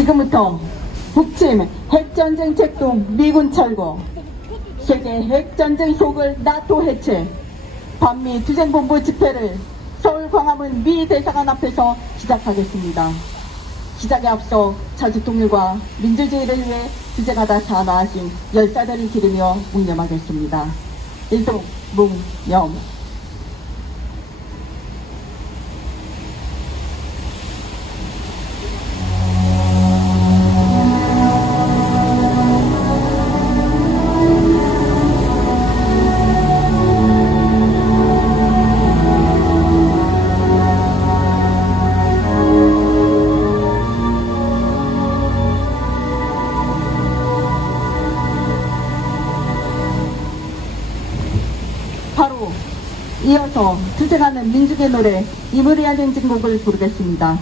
지금부터 북침 핵전쟁 책동 미군 철거, 세계 핵전쟁 속을 나토 해체, 반미 투쟁본부 집회를 서울 광화문 미 대사관 앞에서 시작하겠습니다. 시작에 앞서 자주 통일과 민주주의를 위해 주제가다 다 나아진 열사들을 기리며 묵념하겠습니다. 일동 묵념. 바로 이어서 투쟁하는 민중의 노래 이무리한 행진곡을 부르겠습니다.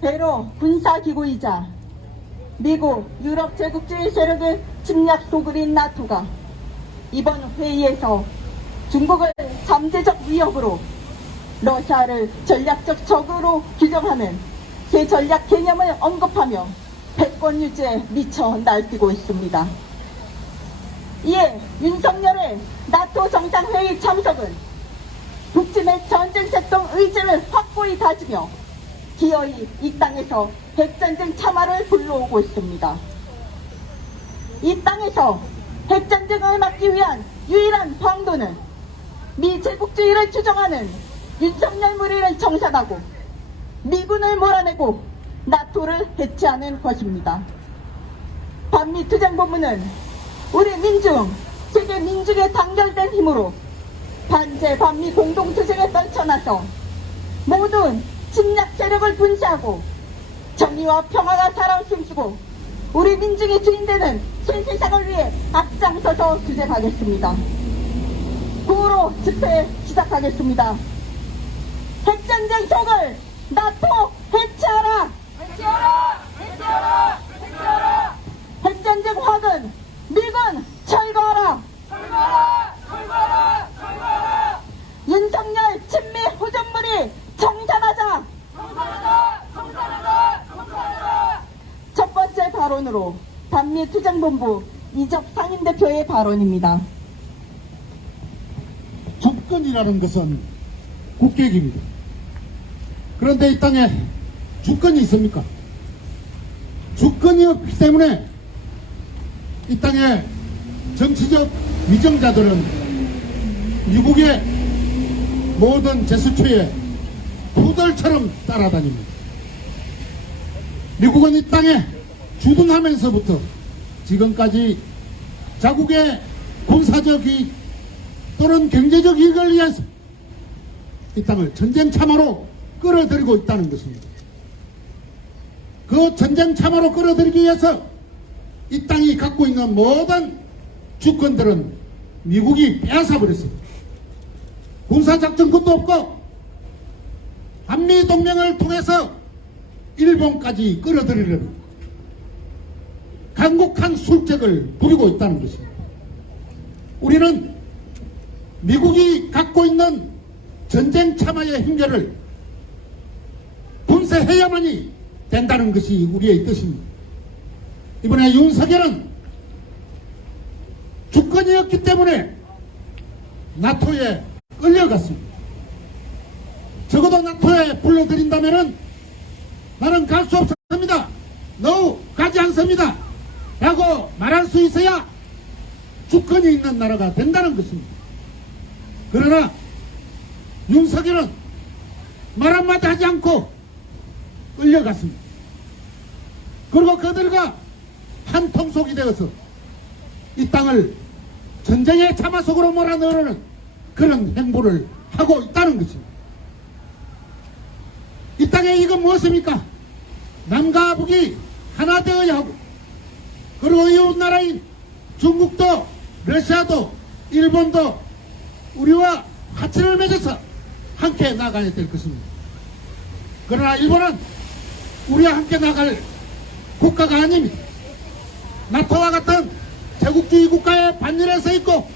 대로 군사기구이자 미국, 유럽 제국주의 세력의 침략 소굴인 나토가 이번 회의에서 중국을 잠재적 위협으로 러시아를 전략적 적으로 규정하는 새 전략 개념을 언급하며 패권 유지에 미쳐 날뛰고 있습니다. 이에 윤석열의 나토 정상회의 참석은 북침의 전쟁 색동 의지를 확고히 다지며 기어이 이 땅에서 핵전쟁 참화를 불러오고 있습니다. 이 땅에서 핵전쟁을 막기 위한 유일한 방도는 미 제국주의를 추종하는 윤석열 무리를 청산하고 미군을 몰아내고 나토를 해체하는 것입니다. 반미 투쟁본부는 우리 민중, 세계 민중의 단결된 힘으로 반제 반미 공동투쟁에 떨쳐나서 모든 침략 세력을 분쇄하고 정의와 평화가 살아 숨쉬고 우리 민중의 주인되는 새 세상을 위해 앞장서서 투쟁하겠습니다. 구호로 집회 시작하겠습니다. 핵전쟁 속을 나토 해체하라! 해체하라! 해체하라! 해체하라! 핵전쟁 확은 미군 철거하라! 철거하라! 철거하라! 철거하라! 윤석열 친미 후전무리 청산하자! 청산하자! 청산하자! 청산하자! 첫 번째 발언으로 반미 투쟁본부 이적 상임대표의 발언입니다. 주권이라는 것은 국격입니다. 그런데 이 땅에 주권이 있습니까? 주권이 없기 때문에 이 땅에 정치적 위정자들은 미국의 모든 제스처에 푸들처럼 따라다닙니다. 미국은 이 땅에 주둔하면서부터 지금까지 자국의 군사적 이익 또는 경제적 이익을 위해서 이 땅을 전쟁 참화로 끌어들이고 있다는 것입니다. 그 전쟁 참화로 끌어들이기 위해서 이 땅이 갖고 있는 모든 주권들은 미국이 빼앗아버렸습니다. 군사작전권도 없고 한미동맹을 통해서 일본까지 끌어들이려는 강국한 술책을 부리고 있다는 것입니다. 우리는 미국이 갖고 있는 전쟁 참화의 힘겨를 분쇄해야만이 된다는 것이 우리의 뜻입니다. 이번에 윤석열은 주권이었기 때문에 나토에 끌려갔습니다. 적어도 나토에 불러들인다면은 나는 갈 수 없습니다. No, 가지 않습니다. 라고 말할 수 있어야 주권이 있는 나라가 된다는 것입니다. 그러나 윤석열은 말 한마디 하지 않고 끌려갔습니다. 그리고 그들과 한 통속이 되어서 이 땅을 전쟁의 참화 속으로 몰아넣으려는 그런 행보를 하고 있다는 것입니다. 이 땅에 이건 무엇입니까? 남과 북이 하나 되어야 하고, 그리고 이웃 나라인 중국도 러시아도 일본도 우리와 화친을 맺어서 함께 나가야 될 것입니다. 그러나 일본은 우리와 함께 나갈 국가가 아닙니다. 나토와 같은 제국주의 국가의 반열에 서 있고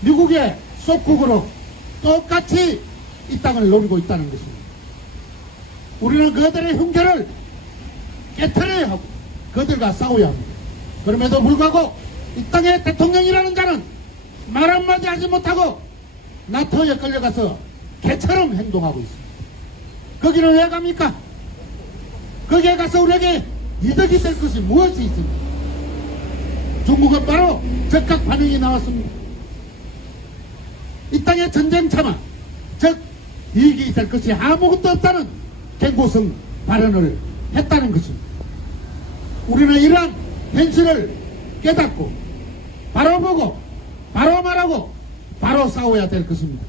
미국의 속국으로 똑같이 이 땅을 노리고 있다는 것입니다. 우리는 그들의 흉계를 깨트려야 하고 그들과 싸워야 합니다. 그럼에도 불구하고 이 땅의 대통령이라는 자는 말 한마디 하지 못하고 나토에 끌려가서 개처럼 행동하고 있습니다. 거기는 왜 갑니까? 거기에 가서 우리에게 이득이 될 것이 무엇이 있습니까? 중국은 바로 즉각 반응이 나왔습니다. 이 땅의 전쟁 참화, 즉 이익이 될 것이 아무것도 없다는 경고성 발언을 했다는 것입니다. 우리는 이러한 현실을 깨닫고 바로 보고 바로 말하고 바로 싸워야 될 것입니다.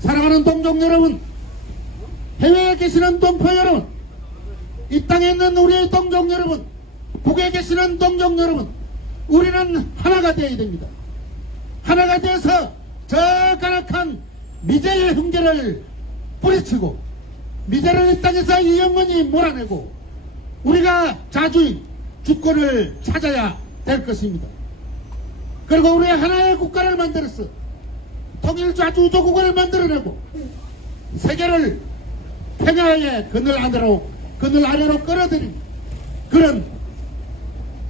사랑하는 동족 여러분, 해외에 계시는 동포 여러분, 이 땅에 있는 우리의 동족 여러분, 북에 계시는 동족 여러분, 우리는 하나가 되어야 됩니다. 하나가 되어서 저 가락한 미제의 흉계를 뿌리치고 미제를 이 땅에서 영원히 몰아내고 우리가 자주인 주권을 찾아야 될 것입니다. 그리고 우리 하나의 국가를 만들어서 통일자주조국을 만들어내고 세계를 평야의 그늘 아래로 끌어들인 그런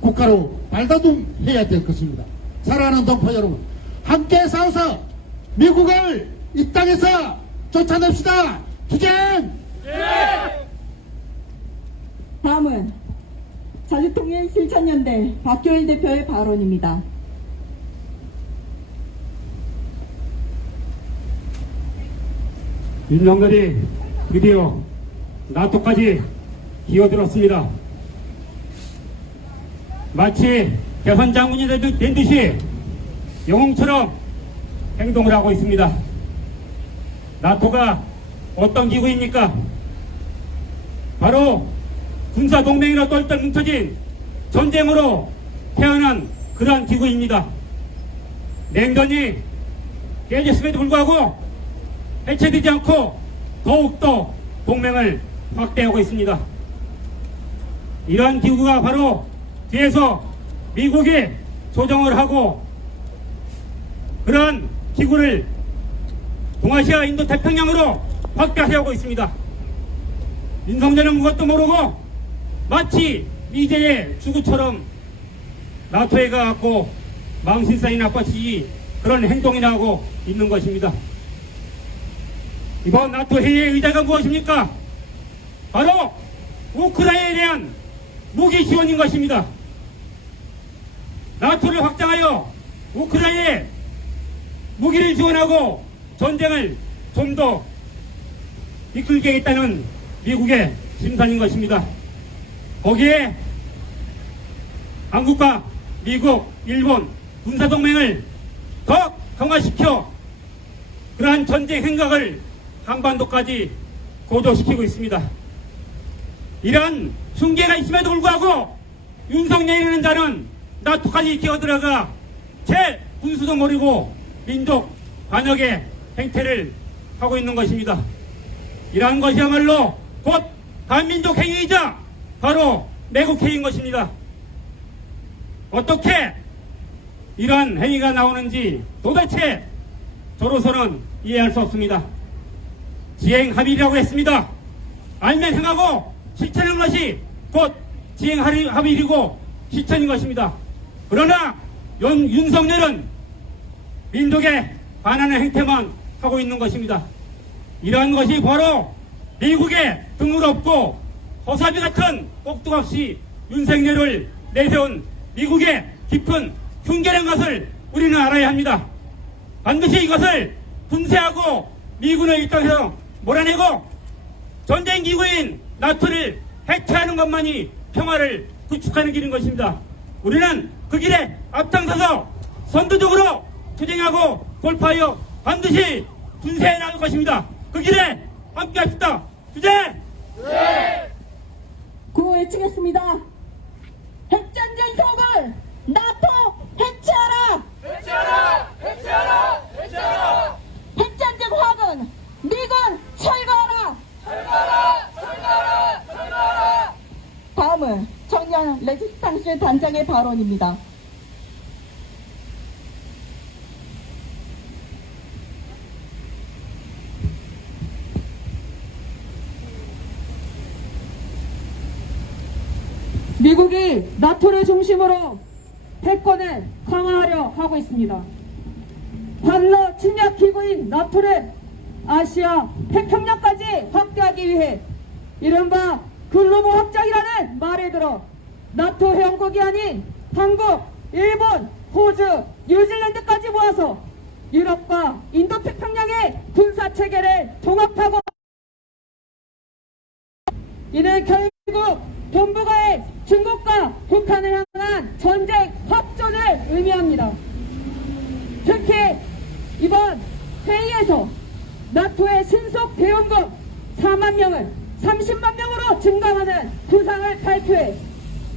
국가로 발돋움해야 될 것입니다. 사랑하는 동포 여러분, 함께 싸워서 미국을 이 땅에서 쫓아냅시다. 투쟁! 다음은 자주통일 실천연대 박교일 대표의 발언입니다. 윤석열이 드디어 나토까지 기어들었습니다. 마치 개선 장군이 된 듯이 영웅처럼 행동을 하고 있습니다. 나토가 어떤 기구입니까? 바로 군사동맹으로 똘똘 뭉쳐진 전쟁으로 태어난 그러한 기구입니다. 냉전이 깨졌음에도 불구하고 해체되지 않고 더욱더 동맹을 확대하고 있습니다. 이러한 기구가 바로 뒤에서 미국이 조정을 하고 그런 기구를 동아시아 인도 태평양으로 확대하고 있습니다. 윤석열은 무것도 모르고 마치 미제의 주구처럼 나토에 가갖고 망신살이 나빠지기 그런 행동이나 하고 있는 것입니다. 이번 나토 회의의 의자가 무엇입니까? 바로 우크라이나에 대한 무기 지원인 것입니다. 나토를 확장하여 우크라이나에 무기를 지원하고 전쟁을 좀 더 이끌겠다는 미국의 심산인 것입니다. 거기에 한국과 미국, 일본 군사동맹을 더 강화시켜 그러한 전쟁 행각을 한반도까지 고조시키고 있습니다. 이러한 흉계가 있음에도 불구하고 윤석열이라는 자는 나토까지 기어들어가 제 군수도 모르고 민족 반역의 행태를 하고 있는 것입니다. 이러한 것이야말로 곧 반민족 행위이자 바로 매국 행위인 것입니다. 어떻게 이러한 행위가 나오는지 도대체 저로서는 이해할 수 없습니다. 지행합의라고 했습니다. 알면 행하고 실천하는 것이 곧 지행할 일이고 실천인 것입니다. 그러나 윤석열은 민족에 반하는 행태만 하고 있는 것입니다. 이러한 것이 바로 미국의 등을 업고 호사비 같은 꼭두각시 윤석열을 내세운 미국의 깊은 흉계란 것을 우리는 알아야 합니다. 반드시 이것을 분쇄하고 미군을 이 땅에서 몰아내고 전쟁 기구인 나토를 해체하는 것만이 평화를 구축하는 길인 것입니다. 우리는 그 길에 앞장서서 선두적으로 투쟁하고 돌파하여 반드시 분쇄해 나갈 것입니다. 그 길에 함께 합시다. 투쟁! 구호 외치겠습니다. 핵전쟁 독을 나토 해체하라! 해체하라! 해체하라! 해체하라! 핵전쟁 화근 미군 철거하라! 철거하라! 철거하라! 철거하라! 다음은 청년 레지스탕스 단장의 발언입니다. 미국이 나토를 중심으로 패권을 강화하려 하고 있습니다. 반러 침략 기구인 나토를 아시아 태평양까지 확대하기 위해 이른바 글로벌 확장이라는 말을 들어 나토 회원국이 아닌 한국, 일본, 호주, 뉴질랜드까지 모아서 유럽과 인도태평양의 군사체계를 통합하고 이는 결국 동북아의 중국과 북한을 향한 전쟁 확전을 의미합니다. 특히 이번 회의에서 나토의 신속 대원군 4만 명을 30만 명으로 증강하는 구상을 발표해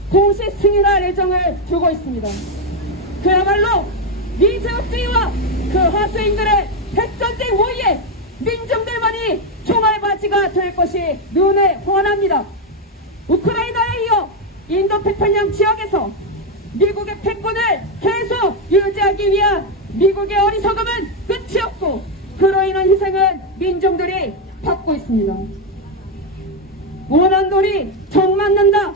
공식 승인할 예정을 두고 있습니다. 그야말로 민주주의와 그 하수인들의 핵전쟁 모의에 민중들만이 총알바지가 될 것이 눈에 훤합니다. 우크라이나에 이어 인도태평양 지역에서 미국의 패권을 계속 유지하기 위한 미국의 어리석음은 끝이 없고 그로 인한 희생은 민중들이 받고 있습니다. 원한돌이 정 맞는다.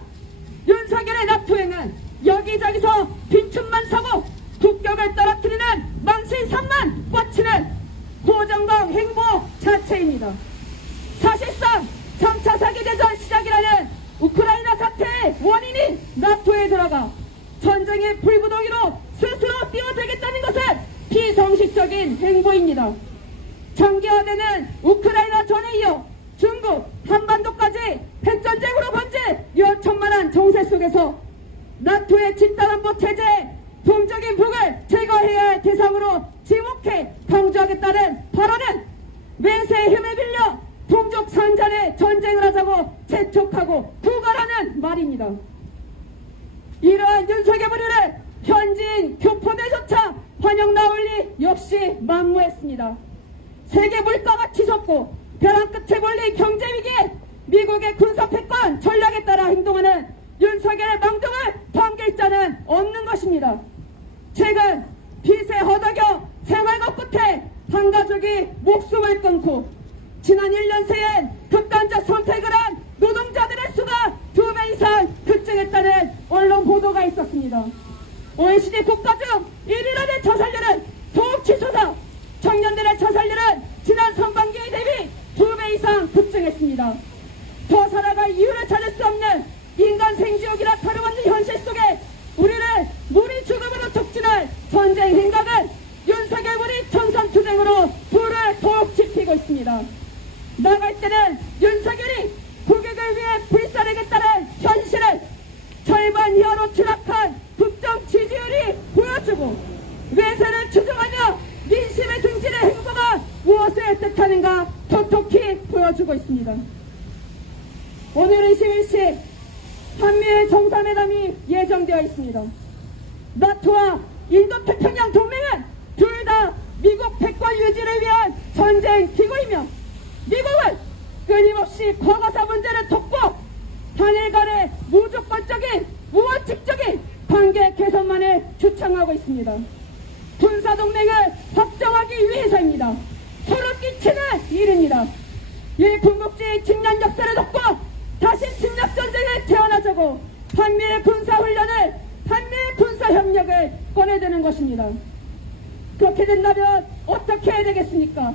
윤석열의 나토에는 여기저기서 빈틈만 사고 국격을 떨어뜨리는 망신산만 뻗치는 고정당 행보 자체입니다. 사실상 3차 세계대전 시작이라는 우크라이나 사태의 원인인 나토에 들어가 전쟁의 불구덩이로 스스로 뛰어들겠다는 것은 비정식적인 행보입니다. 장기화되는 우크라이나 전에 이어 중국, 한반도까지 핵전쟁으로 번진 위험천만한 정세 속에서 나토의 집단안보 체제에 동적인 북을 제거해야 할 대상으로 지목해 강조하겠다는 발언은 외세의 힘에 빌려 동족 산잔의 전쟁을 하자고 재촉하고 구걸하는 말입니다. 이러한 윤석의 무리를 현지인 교포들조차 환영 나올리 역시 만무했습니다. 세계 물가가 치솟고 벼랑 끝에 몰린 경제위기에 미국의 군사패권 전략에 따라 행동하는 윤석열의 망정을 반길 자는 없는 것입니다. 최근 빚에 허덕여 생활고 끝에 한 가족이 목숨을 끊고 지난 1년 새엔 극단적 선택을 한 노동자들의 수가 2배 이상 급증했다는 언론 보도가 있었습니다. OECD 국가 중 1위라는 자살률은 더욱 치솟아 청년들의 자살률은 지난 상반기에 대비 2배 이상 급증했습니다. 더 살아갈 이유를 찾을 수 없는 인간 생지옥이라 다름없는 현실 속에 우리를 무리 죽음으로 촉진할 전쟁 행각은 윤석열 무리 천선투쟁으로 불을 더욱 지피고 있습니다. 나갈 때는 윤석열이 국익을 위해 불사르겠다는 현실을 절반 이하로 추락한 국정 지지율이 보여주고 외세를 추종하며 민심의 등지는 행보가 무엇을 뜻하는가 톡톡히 보여주고 있습니다. 오늘 21시 한미일 정상회담이 예정되어 있습니다. 나토와 인도태평양 동맹은 둘 다 미국 패권 유지를 위한 전쟁 기구이며 미국은 끊임없이 과거사 문제를 돕고 한일 간의 무조건적인 무원칙적인 관계 개선만을 주창하고 있습니다. 군사동맹을 확정하기 위해서입니다. 소름 끼치는 일입니다. 이 궁극주의 측량 역사를 돕고 다시 측량 하는 것입니다. 그렇게 된다면 어떻게 해야 되겠습니까?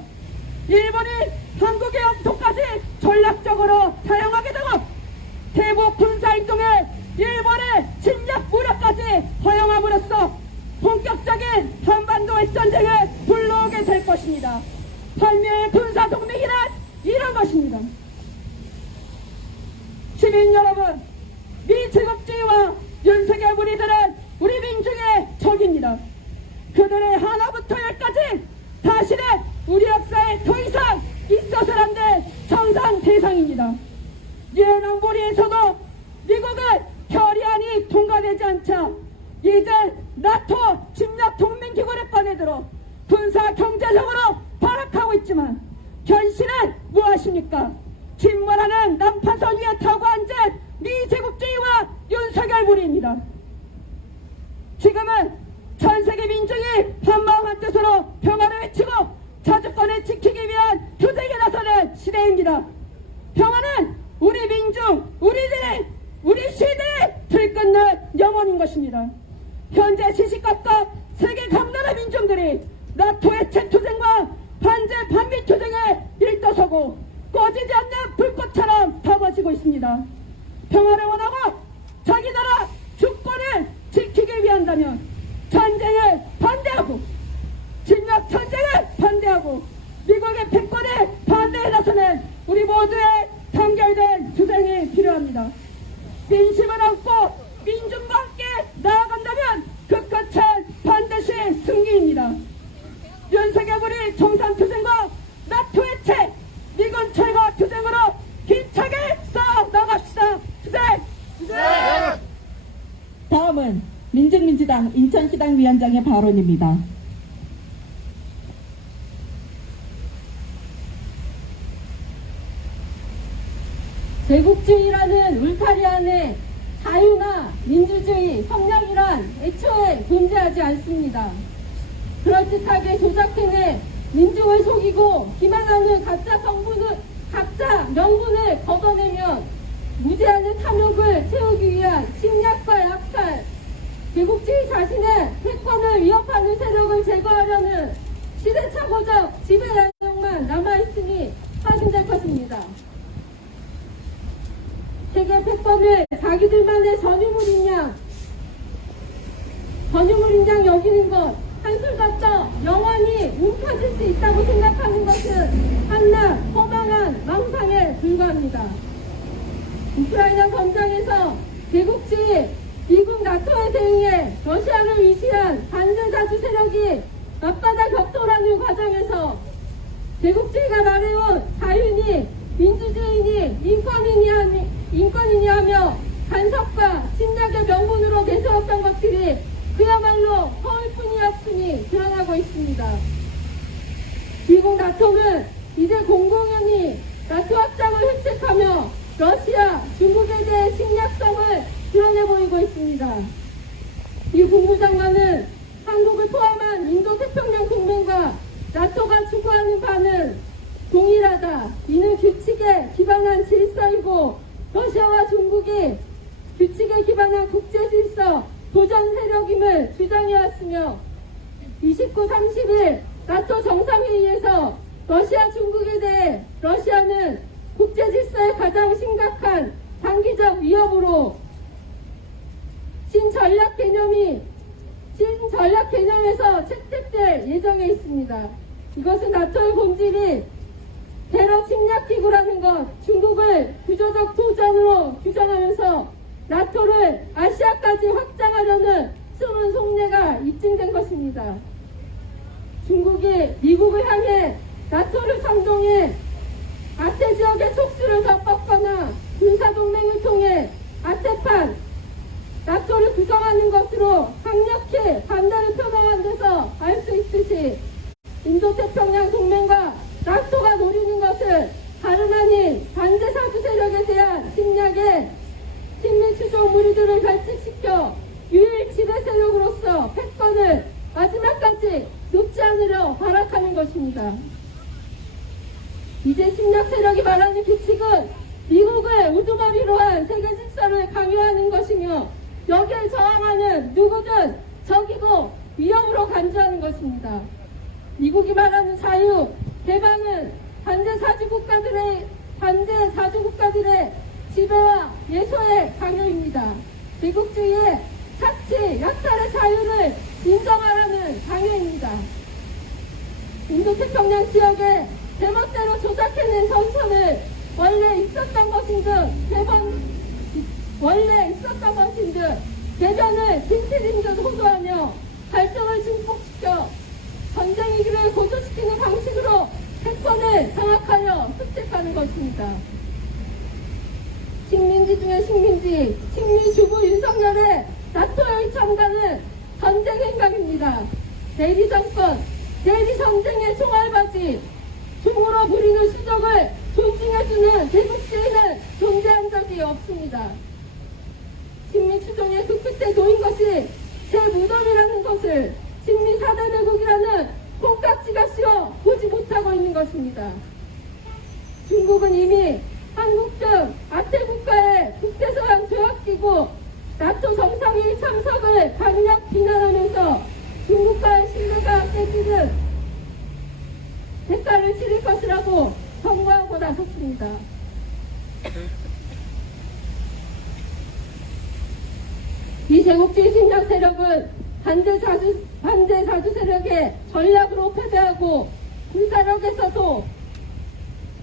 일본이 한국의 영토까지 전략적으로 사용하게 되고 대북 군사행동에 일본의 침략 무력까지 허용함으로써 본격적인 한반도의 전쟁을 불러오게 될 것입니다. 한미일 군사동맹이란 이런 것입니다. 시민 여러분, 미 제국주의와 윤석열 무리들은 우리 민중의 적입니다. 그들의 하나부터 열까지 다시는 우리 역사에 더 이상 있어서는 안 될 정상 대상입니다. 예능 무리에서도 미국은 결의안이 통과되지 않자 이제 나토 침략 동맹기구를 꺼내들어 군사 경제적으로 발악하고 있지만 현실은 무엇입니까? 침몰하는 난파선 위에 타고 앉은 미 제국주의와 윤석열 무리입니다. 지금은 전세계 민중이 한마음 한뜻으로 평화를 외치고 자주권을 지키기 위한 투쟁에 나서는 시대입니다. 평화는 우리 민중, 우리 시대의 들끓는 영혼인 것입니다. 현재 시시각각 세계 각나라 민중들이 나토 해체 투쟁과 반제 반미 투쟁에 일떠서고 꺼지지 않는 불꽃처럼 타버지고 있습니다. 평화를 원하고 자기 나라 주권을 지키기 위한다면 전쟁을 반대하고 침략 전쟁을 반대하고 미국의 패권에 반대에 나서는 우리 모두의 단결된 투쟁이 필요합니다. 민심을 안고 민중과 함께 나아간다면 그 끝은 반드시 승리입니다. 윤석열 무리 정상투쟁과 나토 해체 미군 철거 투쟁으로 힘차게 싸워나갑시다. 투쟁! 다음은 민중민주당 인천시당 위원장의 발언입니다. 제국주의라는 울타리 안에 자유나 민주주의, 성향이란 애초에 존재하지 않습니다. 그럴듯하게 조작해내 민중을 속이고 기만하는 가짜 명분을 걷어내면 무제한의 탐욕을 채우기 위한 침략과 약탈, 제국주의 자신의 패권을 위협하는 세력을 제거하려는 시대착오적 지배야력만 남아있으니 확인될 것입니다. 세계 패권을 자기들만의 전유물인 양 여기는 것, 한술더 떠 영원히 움켜질 수 있다고 생각하는 것은 한낱 허망한 망상에 불과합니다. 우크라이나 전장에서 제국주의 미국 나토에 대응해 러시아를 위시한 반제자주 세력이 맞바다 격돌하는 과정에서 제국주의가 말해온 자유니 민주주의니 인권이니 하며 간섭과 침략의 명분으로 내세웠던 것들이 그야말로 허울뿐이었으니 드러나고 있습니다. 미국 나토는 이제 공공연히 나토 확장을 획책하며 러시아, 중국에 대해 침략성을 드러내 보이고 있습니다. 이 국무장관은 한국을 포함한 인도태평양 동맹과 나토가 추구하는 바는 동일하다. 이는 규칙에 기반한 질서이고 러시아와 중국이 규칙에 기반한 국제질서 도전 세력임을 주장해왔으며 29, 30일 나토 정상회의에서 러시아, 중국에 대해 러시아는 국제질서의 가장 심각한 단기적 위협으로 신전략 개념에서 채택될 예정에 있습니다. 이것은 나토의 본질이 테러 침략 기구라는 것, 중국을 구조적 도전으로 규정하면서 나토를 아시아까지 확장하려는 숨은 속내가 입증된 것입니다. 중국이 미국을 향해 나토를 선동해 아태 지역의 촉수를 덮었거나 군사동맹을 통해 아태판 나토를 구성하는 것으로 강력히 반대를 표명한 데서 알 수 있듯이 인도태평양 동맹과 나토가 노리는 것은 다름 아닌 반제사주 세력에 대한 침략에 친미추종 무리들을 결집시켜 유일 지배 세력으로서 패권을 마지막까지 놓지 않으려 발악하는 것입니다. 이제 침략 세력이 말하는 규칙은 미국을 우두머리로 한 세계 질서를 강요하는 것이며 여기에 저항하는 누구든 적이고 위협으로 간주하는 것입니다. 미국이 말하는 자유, 개방은 반대 사주국가들의 지배와 예소의 강요입니다. 제국주의의 착취, 약탈의 자유를 인정하라는 강요입니다. 인도태평양 지역에 제멋대로 조작해낸 전선을 원래 있었던 것인 듯 대변을 진실인 듯 호도하며 갈등을 증폭시켜 전쟁 위기를 고조시키는 방식으로 패권을 장악하여 습책하는 것입니다. 식민지 중의 식민지, 식민주부 윤석열의 나토의 참가는 전쟁 행각입니다. 대리정권, 대리전쟁의 총알바지, 중으로 부리는 수족을 존중해주는 제국주의는 존재한 적이 없습니다. 식민추종의 그 끝에 놓인 것이 제 무덤이라는 것을 식민 4대 매국이라는 콩깍지가 씌워 보지 못하고 있는 것입니다. 중국은 이미 한국 등 아태 국가의 국제서양 조약기구 나토 정상회의 참석을 강력 비난하면서 중국과의 신뢰가 깨지는 대가를 치를 것이라고 선고하고 나섰습니다. 이 제국주의 침략 세력은 반대 자주 세력의 전략으로 패배하고 군사력에서도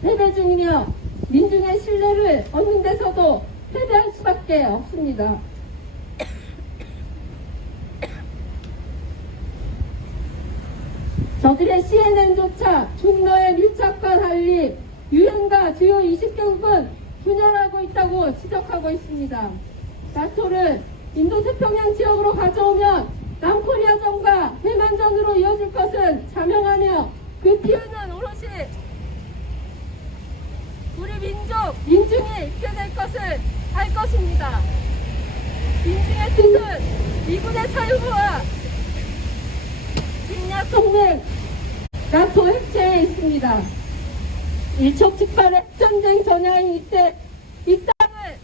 패배 중이며 민중의 신뢰를 얻는 데서도 패배할 수밖에 없습니다. 저들의 CNN조차 중러의 밀착과 달리 유엔과 주요 20개국은 분열하고 있다고 지적하고 있습니다. 나토를 인도태평양 지역으로 가져오면 남코리아전과 대만전으로 이어질 것은 자명하며 그 피해는 오롯이 우리 민중이 입게 될 것을 알 것입니다. 민중의 뜻은 미군의 자유부와 침략동맹 나토 핵체에 있습니다. 일촉즉발의 핵전쟁 전야인 이때 이 땅을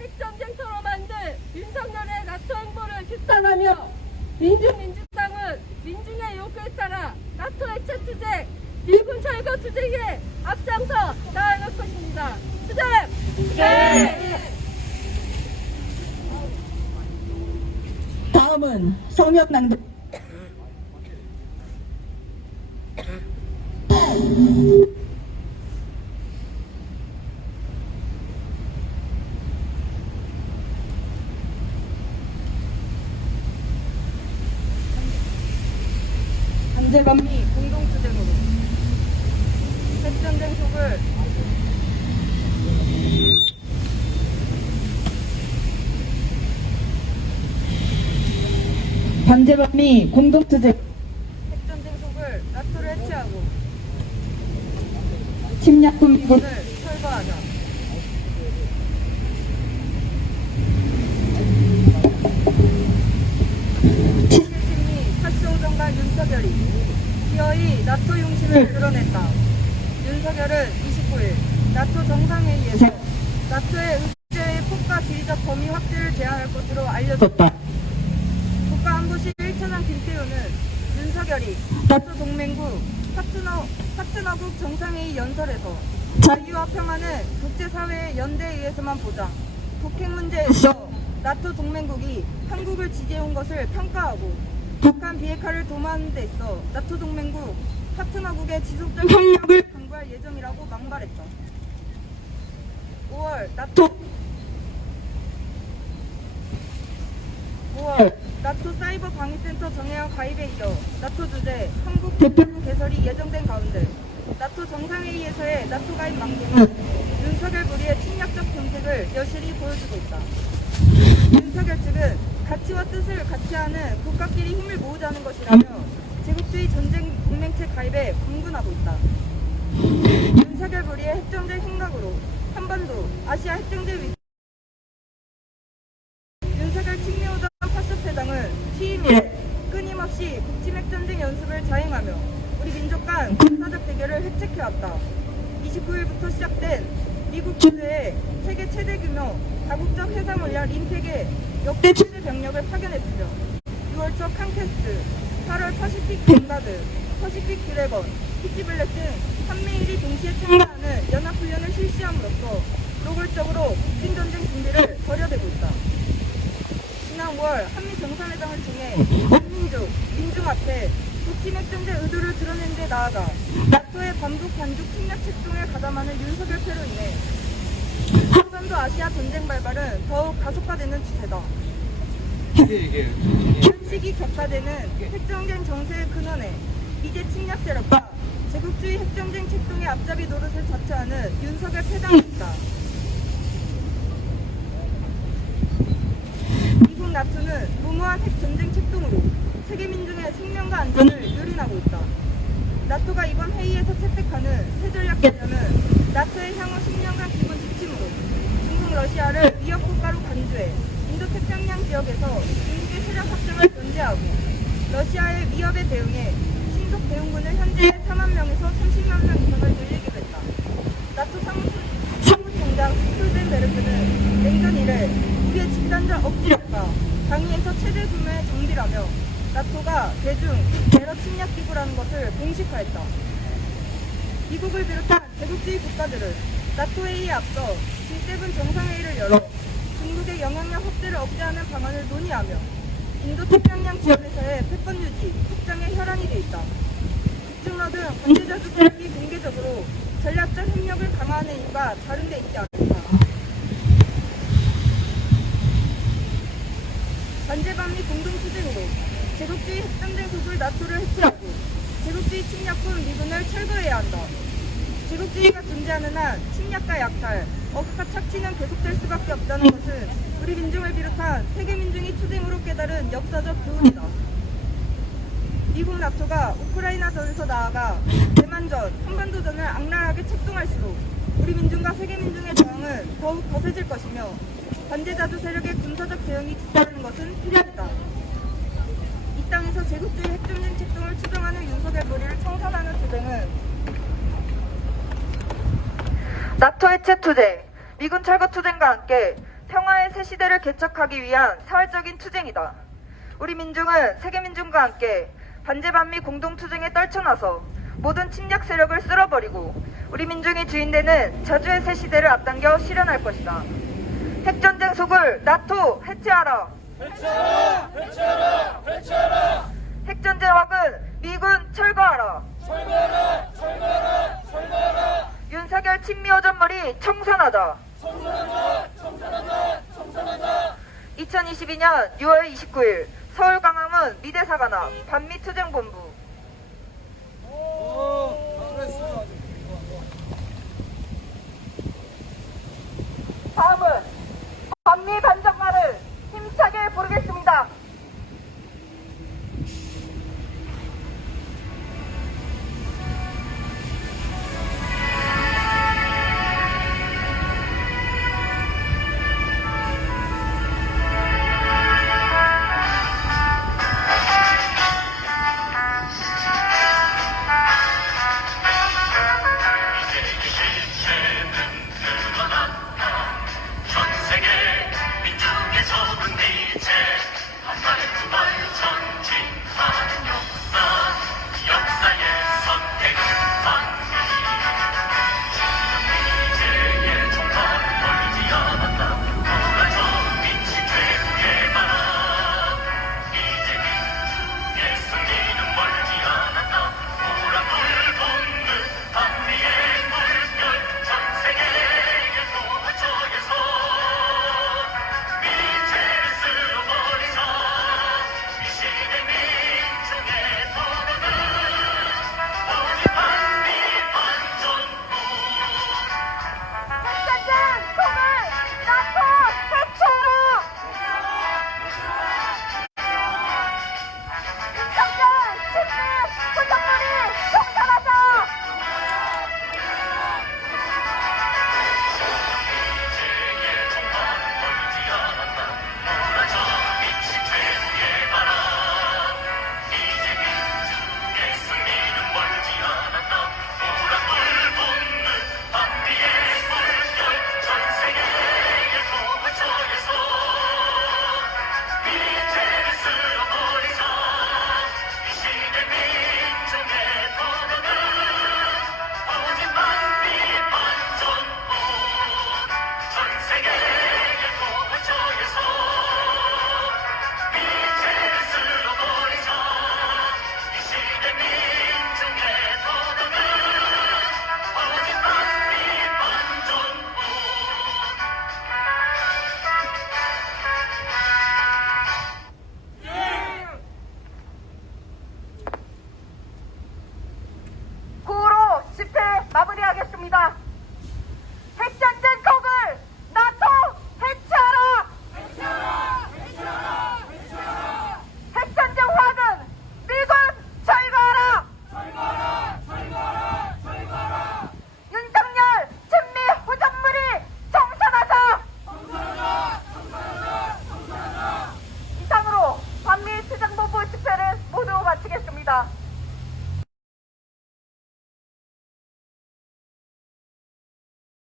핵전쟁터로 만들 윤석열의 나토 행보를 규탄하며 민주당은 민중의 요구에 따라 나토 해체 투쟁, 미군 철거 투쟁에 앞장서 나아갈 것입니다. 투쟁! 다음은 성명 낭독. 한제반미 공동투쟁으로 핵전쟁 속을 반제반미 공동투쟁 핵전쟁 속을 나토를 해체하고 침략군 미군 미군을 철거하자. 실심이 파쇼정관 윤석열이 기어이 나토 용심을 드러냈다. 윤석열은 29일 나토 정상회의에서 나토의 의제의 폭과 지리적 범위 확대를 제한할 것으로 알려졌다. 국가안보실 1차장 김태우는 윤석열이 나토 동맹국 파트너국 정상회의 연설에서 자유와 평화는 국제사회의 연대에 의해서만 보장, 북핵 문제에서 나토 동맹국이 한국을 지지해온 것을 평가하고 북한 비핵화를 도모하는 데 있어 나토 동맹국 파트너국의 지속적인 협력을 강구할 예정이라고 막말했다. 5월 나토 사이버 방위센터 정예화 가입에 이어 나토 주재 한국 대표 개설이 예정된 가운데 나토 정상회의에서의 나토 가입 망개는 윤석열 부리의 침략적 정책을 여실히 보여주고 있다. 윤석열 측은 가치와 뜻을 같이 하는 국가끼리 힘을 모으자는 것이라며 제국주의 전쟁 동맹체 가입에 공분하고 있다. 윤석열 부리의 핵전쟁 행각으로 한반도 아시아 핵전쟁 위기 윤석열 친미오당 파쇼패당은 취임 이래 끊임없이 북침 핵전쟁 연습을 자행하며 우리 민족 간 군사적 대결을 획책해왔다. 29일부터 시작된 미국 주재의 세계 최대 규모 다국적 해상 훈련 림팩에 역대 최대 병력을 파견했으며 6월 초 칸캐스트, 8월 퍼시픽 뱅가드, 퍼시픽 드래건, 피치블랙 등 한미일이 동시에 참가하는 연합훈련을 실시함으로써 노골적으로 국진전쟁 준비를 벌여대고 있다. 지난 5월 한미 정상회담을 통해 민중 앞에 북침 핵전제 의도를 드러낸 데 나아가 나토의 반북 반죽 침략 책동을 가담하는 윤석열패로 인해 한반도 아시아 전쟁 발발은 더욱 가속화되는 추세다. 현식이 격화되는 핵전쟁 정세의 근원에 미제 침략 세력과 제국주의 핵전쟁 책동의 앞잡이 노릇을 자처하는 윤석열 패당이 있다. 미국 나토는 무모한 핵전쟁 책동으로 세계 민중의 생명과 안전을 유린하고 있다. 나토가 이번 회의에서 채택하는 새 전략 개념은 나토의 향후 10년간 기본 지침으로 중국 러시아를 위협 국가로 간주해 인도태평양 지역에서 중국의 세력 확장을 견제하고 러시아의 위협에 대응해 신속 대응군을 현재의 4만 명에서 30만 명 이상을 늘리기로 했다. 나토 사무총장 스톨텐베르크는 냉전 이래 우리의 집단적 억지력과 방위에서 최대 규모의 정비라며 나토가 대중 테러 침략 기구라는 것을 공식화했다. 미국을 비롯한 제국주의 국가들은 나토 회의에 앞서 G7 정상회의를 열어 중국의 영향력 확대를 억제하는 방안을 논의하며 인도태평양 지역에서의 패권 유지, 확장에 혈안이 돼 있다. 북중러 등 관계자주 세력이 공개적으로 전략적 협력을 강화하는 이유가 다른 데 있지 않다. 반제반미 공동투쟁으로 제국주의 핵전쟁 속을 나토를 해체하고 제국주의 침략군 미군을 철거해야 한다. 제국주의가 존재하는 한 침략과 약탈, 억압과 착취는 계속될 수밖에 없다는 것은 우리 민중을 비롯한 세계 민중이 투쟁으로 깨달은 역사적 교훈이다. 미국 나토가 우크라이나전에서 나아가 대만전, 한반도전을 악랄하게 책동할수록 우리 민중과 세계 민중의 저항은 더욱 거세질 것이며 반제자주 세력의 군사적 대응이 짙어지는 것은 필연이다. 이 땅에서 제국주의 핵전쟁 책동을 추정하는 윤석열 머리를 청산하는 투쟁은 나토 해체 투쟁, 미군 철거 투쟁과 함께 평화의 새 시대를 개척하기 위한 사활적인 투쟁이다. 우리 민중은 세계 민중과 함께 반제반미 공동투쟁에 떨쳐나서 모든 침략 세력을 쓸어버리고 우리 민중이 주인되는 자주의 새 시대를 앞당겨 실현할 것이다. 핵전쟁 속을 나토 해체하라! 해체하라! 해체하라! 해체하라! 핵전쟁 확은 미군 철거하라! 철거하라! 철거하라! 철거하라! 윤석열 친미어전머리 청산하자! 청산하자! 청산하자! 청산하자! 2022년 6월 29일 서울 광화문 미대사관앞 반미투쟁본부. 다음은